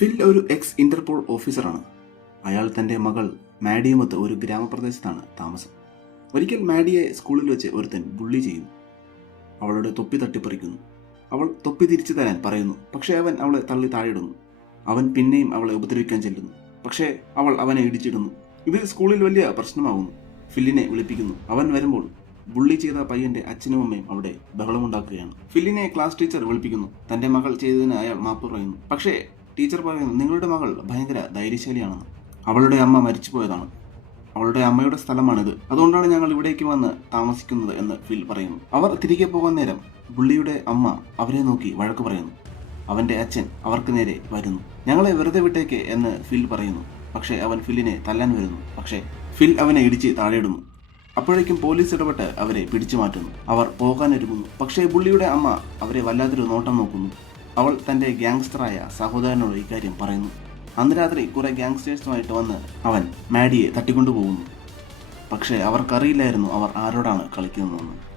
ഫിൽ ഒരു X Interpol ഓഫീസറാണ്. അയാൾ തന്റെ മകൾ മാഡിയുമൊത്ത് ഒരു ഗ്രാമപ്രദേശത്താണ് താമസം. ഒരിക്കൽ മാഡിയെ സ്കൂളിൽ വെച്ച് ഒരുത്തൻ ബുള്ളി ചെയ്യുന്നു. അവളുടെ തൊപ്പി തട്ടിപ്പറിക്കുന്നു. അവൾ തൊപ്പി തിരിച്ചു തരാൻ പറയുന്നു. പക്ഷേ അവൻ അവളെ തള്ളി താഴെയിടുന്നു. അവൻ പിന്നെയും അവളെ ഉപദ്രവിക്കാൻ ചെല്ലുന്നു. പക്ഷേ അവൾ അവനെ ഇടിച്ചിടുന്നു. ഇത് സ്കൂളിൽ വലിയ പ്രശ്നമാകുന്നു. ഫില്ലിനെ വിളിപ്പിക്കുന്നു. അവൻ വരുമ്പോൾ ബുള്ളി ചെയ്ത പയ്യന്റെ അച്ഛനും അമ്മയും അവിടെ ബഹളമുണ്ടാക്കുകയാണ്. ഫില്ലിനെ ക്ലാസ് ടീച്ചർ വിളിപ്പിക്കുന്നു. തന്റെ മകൾ ചെയ്തതിന് അയാൾ മാപ്പ് പറയുന്നു. പക്ഷേ ടീച്ചർ പറയുന്നു, നിങ്ങളുടെ മകൾ ഭയങ്കര ധൈര്യശാലിയാണെന്ന്. അവളുടെ അമ്മ മരിച്ചുപോയതാണ്. അവളുടെ അമ്മയുടെ സ്ഥലമാണിത്. അതുകൊണ്ടാണ് ഞങ്ങൾ ഇവിടേക്ക് വന്ന് താമസിക്കുന്നത് എന്ന് ഫിൽ പറയുന്നു. അവർ തിരികെ പോകാൻ നേരം ബുള്ളിയുടെ അമ്മ അവരെ നോക്കി വഴക്ക് പറയുന്നു. അവന്റെ അച്ഛൻ അവർക്ക് നേരെ വരുന്നു. ഞങ്ങളെ വെറുതെ വിട്ടേക്ക് എന്ന് ഫിൽ പറയുന്നു. പക്ഷേ അവൻ ഫില്ലിനെ തല്ലാൻ വരുന്നു. പക്ഷേ ഫിൽ അവനെ ഇടിച്ച് താഴെയിടുന്നു. അപ്പോഴേക്കും പോലീസ് ഇടപെട്ട് അവരെ പിടിച്ചു മാറ്റുന്നു. അവർ പോകാനൊരുങ്ങുന്നു. പക്ഷേ ബുള്ളിയുടെ അമ്മ അവരെ വല്ലാതൊരു നോട്ടം നോക്കുന്നു. അവൾ തന്റെ ഗ്യാങ്സ്റ്ററായ സഹോദരനോട് ഇക്കാര്യം പറയുന്നു. അന്ന് രാത്രി കുറെ ഗ്യാങ്സ്റ്റേഴ്സുമായിട്ട് വന്ന് അവൻ മാഡിയെ തട്ടിക്കൊണ്ടുപോകുന്നു. പക്ഷേ അവർക്കറിയില്ലായിരുന്നു അവർ ആരോടാണ് കളിക്കുന്നതെന്ന്.